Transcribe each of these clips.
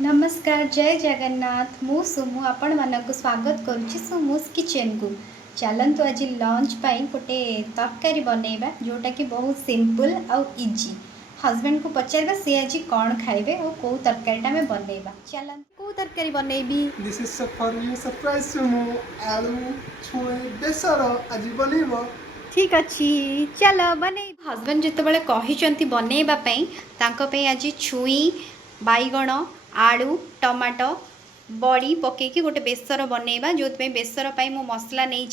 नमस्कार जय जगन्नाथ मु सुमु आपण मानक स्वागत करुच्ची सुमुस किचन को। चलतु आज लंच पाई गोटे तरकारी बनैबा जोटा कि बहुत सिंपल आउ इजी। हस्बैंड को पचारबा सी आज कौन खाइबे और कौ तरकारीटा में बनैबा। चलतु कौ तरकारी बनैबी। This is for you surprise Sumu आलू छुई बेसर आज बनैबो। ठीक अच्छी चलो बनै। हस्बैंड जिते कही बनैबा आज छुई बैगण आलू टमाटो बड़ी पकईकि गोटे बेसर बनैबा जो बेसर मु मसला नहीं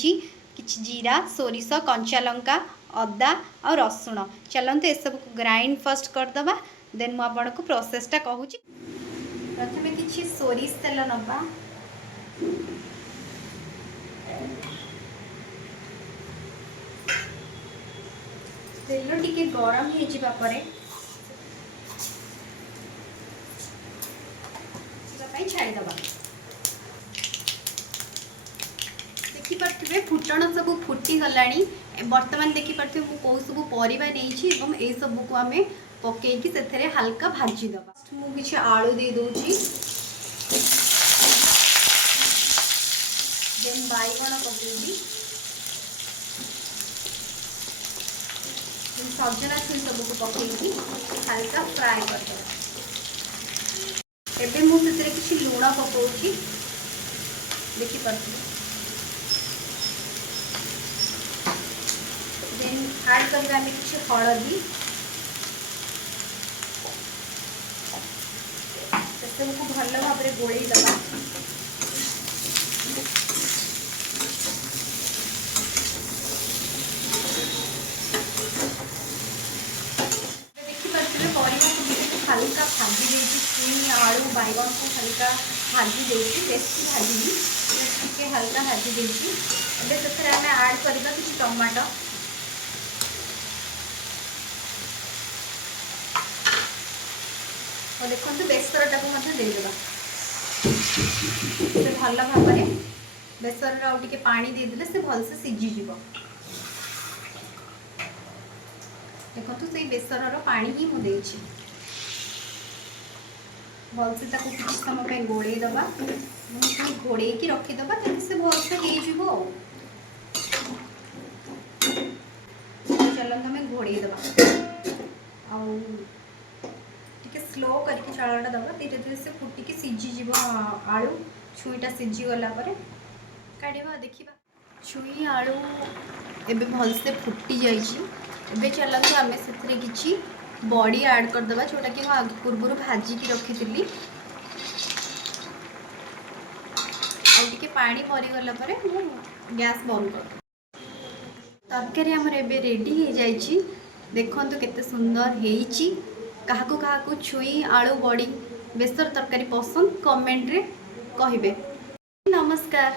कि जीरा सोरिष कंचा लंका अदा और रसुण। चलते ये सब ग्राइंड फर्स्ट करदबा देन मुझे को प्रोसेसटा कहूँ। प्रथम कि सोरिष तेल नबा तेल टिके गरम हो छाड़ीदबा। देखिपे फुटण सब फुटी गला बर्तमान देखिपे मुझे कौ सब परिवा नहीं सब को आम पकईकि से हल्का भाजीदबा। मुझे आलू दे दूची देन बैगण पकईबी सजना छुई सब को पकईकि हल्का फ्राए करदे। एबे मुझे किसी लुण पकाउची देखिपे देन ऐड करबे आमे किसी हलदी सब को भल भाव में गोलई दबा। हल्का भाजी देती छुई आलू बैगन को हल्का भाजी देती बेसी भाजी टे हल्का भाजी देती। से आम ऐड करवा कि टमाटो और देखो बेसरटा को देदेबा से भल भाव में बेसर आउटे पानी देदेले से भलसे सीझीज। देखो से बेसर पानी ही मुझे भलसे किसी समय गोड़े दबा घोड़े की रखीदबा से भलसे हो। चलते आम घोड़े दबा टे स्लो करके चाउलटा दबा धीरे धीरे से फुटिकी सीझीज। आलू छुईटा सीझी गला काढ़ा देखा छुई आलू एबे भलसे फुटी जाइए। चलते आम से किसी बड़ी ऐड करदबा जोटा कि पूर्व भाजिकी रखी थी आउटे पानी मरीगला गैस बंद कर। तरकारी आमर एबे रेडी हो जाइए। देखो केते सुंदर होइची। काहाकू काहाकू छुई आलू बड़ी बेसर तरकारी पसंद कमेंट रे कहिबे। नमस्कार।